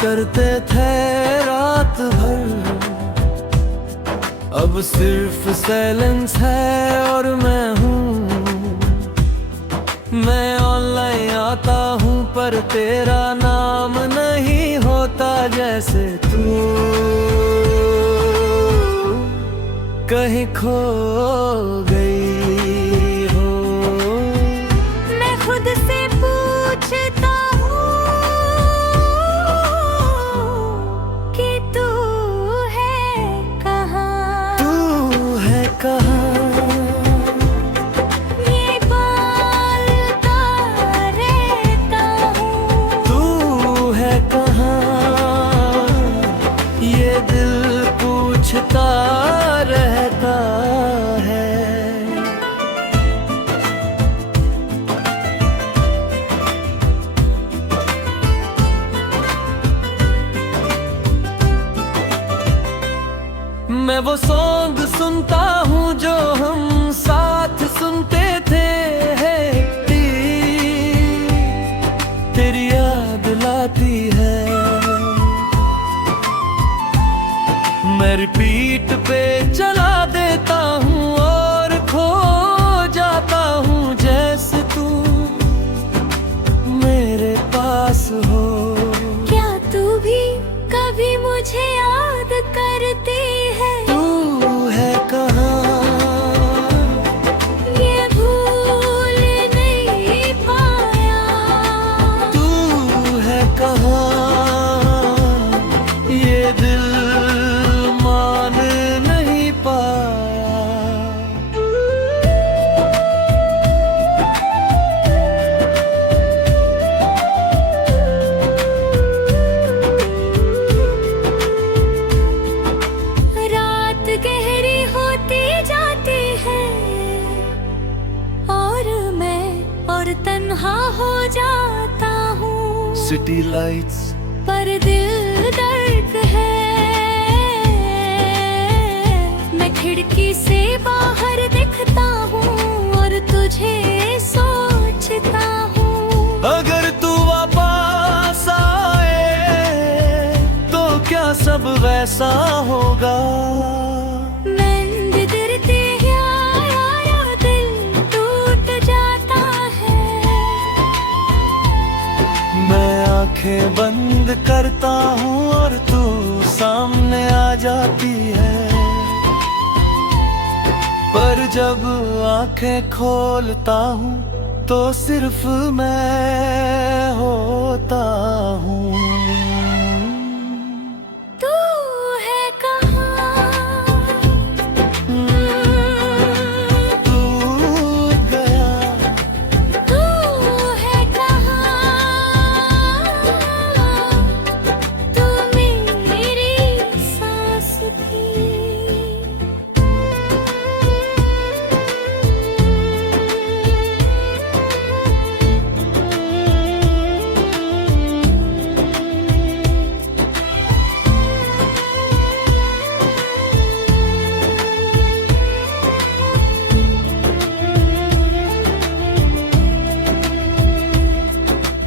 करते थे रात भर, अब सिर्फ साइलेंस है और मैं हूँ। मैं ऑनलाइन आता हूँ पर तेरा नाम नहीं होता, जैसे तू कहीं खो गई हो। मैं खुद से पूछता हूँ कि तू है कहाँ, तू है कहाँ। ये बोलता रहता हूँ, तू है कहाँ, ये दिल पूछता रहता है। मैं वो सॉन्ग सुनता हूँ जो हम साथ सुनते थे, तेरी याद लाती है। मैं रिपीट पे चला देता हूँ और खो जाता हूँ, जैसे तू मेरे पास हो। क्या तू भी कभी मुझे याद करती है? तू है कहाँ, ये भूल नहीं पाया। तू है कहाँ, ये दिल मान नहीं पाया। रात गहरी होती जाती है और मैं और तन्हा हो जाता हूँ। सिटी लाइट्स पर दिल दर्द है, मैं खिड़की से बाहर देखता हूँ और तुझे सोचता हूँ। अगर तू वापस आए तो क्या सब वैसा होगा। नींद गिरती है या दिल टूट जाता है। मैं आंखें बंद करता हूँ और तू सामने आ जाती है, पर जब आंखें खोलता हूँ तो सिर्फ मैं होता हूँ। तू है कहाँ, टूट गया, तू है कहाँ, तू मेरी सांस थी।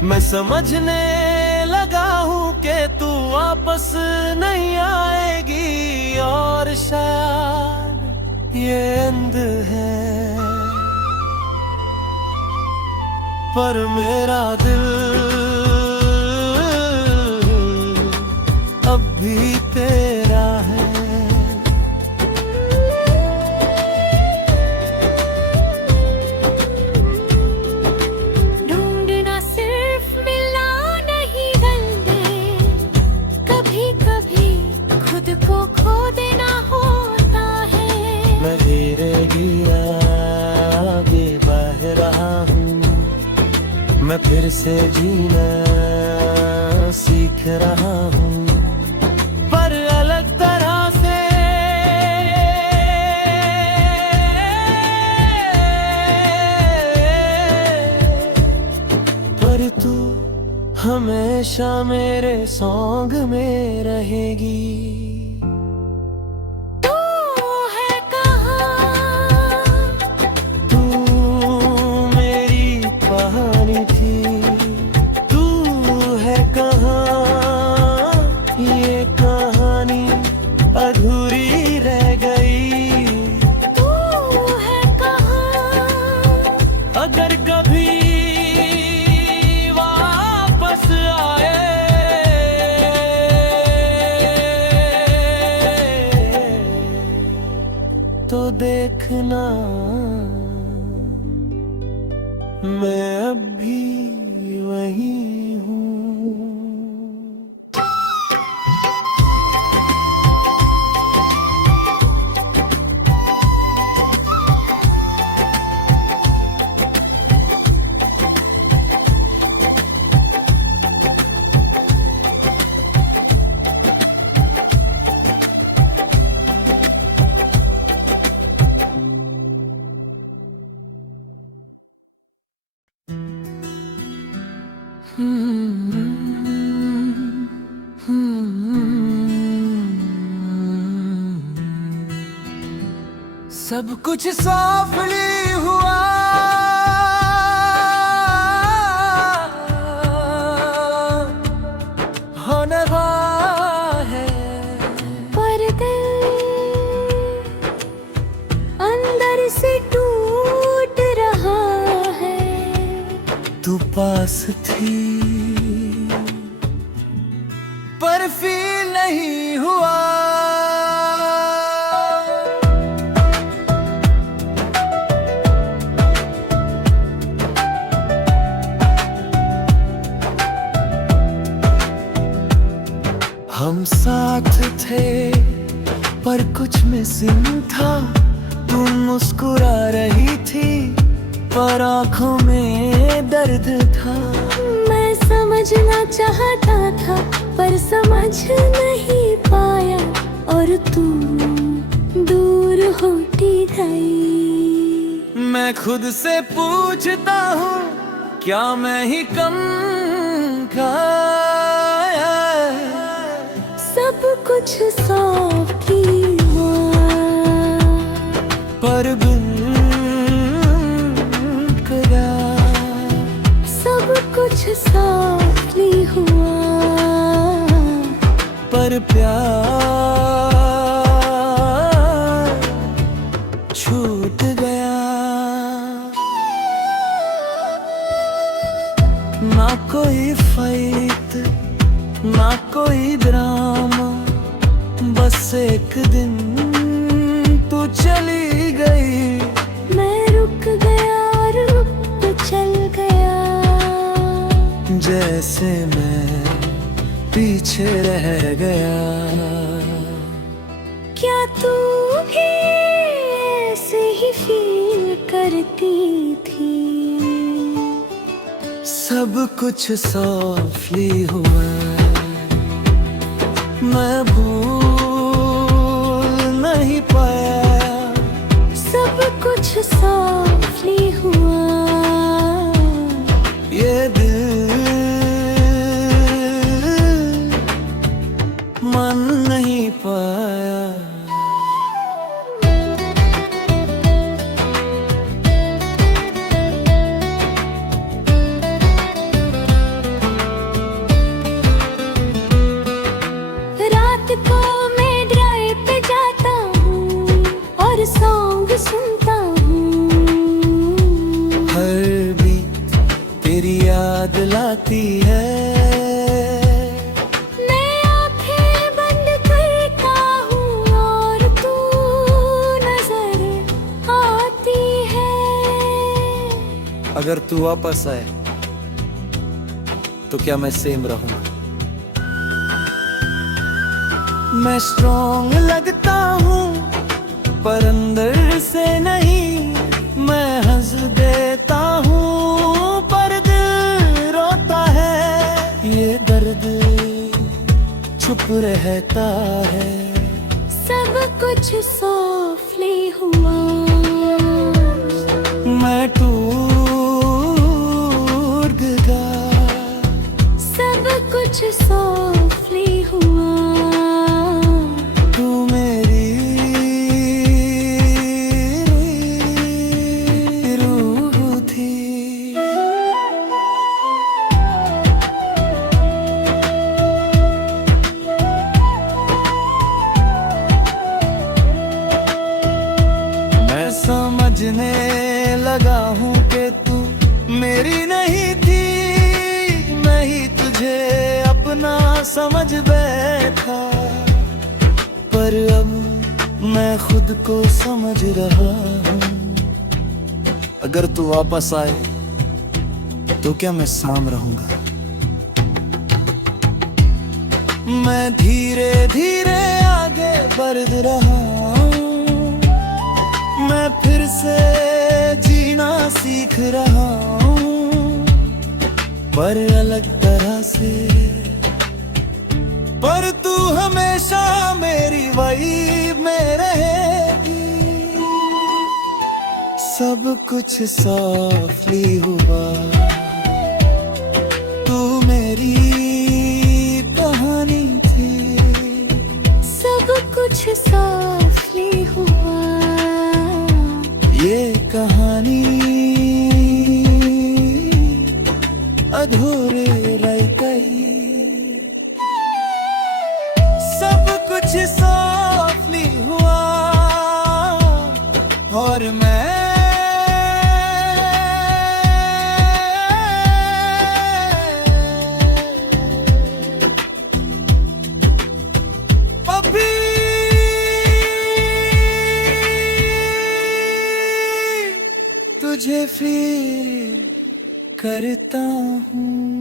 मैं समझने लगा हूँ कि तू वापस नहीं आएगी, और शायद ये अंध है, पर मेरा दिल अब भी तेरा है। ढूंढना सिर्फ मिलना नहीं गंदे, कभी कभी खुद को खो देना होता है। मैं धीरे धीरे आगे बढ़ रहा हूँ, मैं फिर से जीना सीख रहा हूँ, पर अलग तरह से। पर तू हमेशा मेरे सॉन्ग में रहेगी। तू है कहाँ, तू मेरी कहानी थी, तू है कहाँ, देखना, मैं अब भी वही हूँ। सब कुछ सॉफ्टली हुआ, होने वाला है, पर दिल अंदर से टूट रहा है। तू पास थी पर फील नहीं हुआ। हम साथ थे पर कुछ मिसिंग था। तू मुस्कुरा रही थी पर आंखों में दर्द था। मैं समझना चाहता था पर समझ नहीं पाया, और तू दूर होती गई। मैं खुद से पूछता हूँ, क्या मैं ही कम का? सब कुछ सॉफ्टली हुआ, पर बिन करार। सब कुछ सॉफ्टली हुआ, पर प्यार छूट गया। ना कोई फाइट, ना कोई ड्रामा, बस एक दिन तू चली गई। मैं रुक गया और रुक चल गया, जैसे मैं पीछे रह गया। क्या तू भी ऐसे ही फील करती थी? सब कुछ सॉफ्टली हुआ, मैं भूल नहीं पाया। सब कुछ सॉफ्टली हुआ, ये दिल मन नहीं पाया। रात को मैं ड्राइव पे जाता हूँ और सॉन्ग सुनता हूँ। हर बीत तेरी याद लाती है। मैं आंखें बंद करता हूँ और तू नजर आती है। अगर तू वापस आए तो क्या मैं सेम रहूं? मैं स्ट्रॉन्ग लगता हूँ पर अंदर से नहीं। मैं हंस देता हूँ पर दिल रोता है। ये दर्द छुप रहता है। सब कुछ सॉफ्टली हुआ, मैं टूट गया। सब कुछ सॉफ्टली हुआ, तू मेरी रूह थी। मैं समझने लगा हूँ कि तू मेरी नहीं थी। मैं ही तुझे अपना समझ बैठा, पर अब मैं खुद को समझ रहा हूँ। अगर तू वापस आए तो क्या मैं साम रहूंगा। मैं धीरे धीरे आगे बढ़ रहा हूँ, मैं फिर से जीना सीख रहा हूँ, पर अलग तरह से। पर तू हमेशा मेरी वही में रहेगी। सब कुछ सॉफ्टली हुआ, तू मेरी कहानी थी। सब कुछ सॉफ्टली हुआ, ये कहानी अधूरे रह गई। सब कुछ सॉफ्टली हुआ और मैं अभी तुझे फील करता हूँ।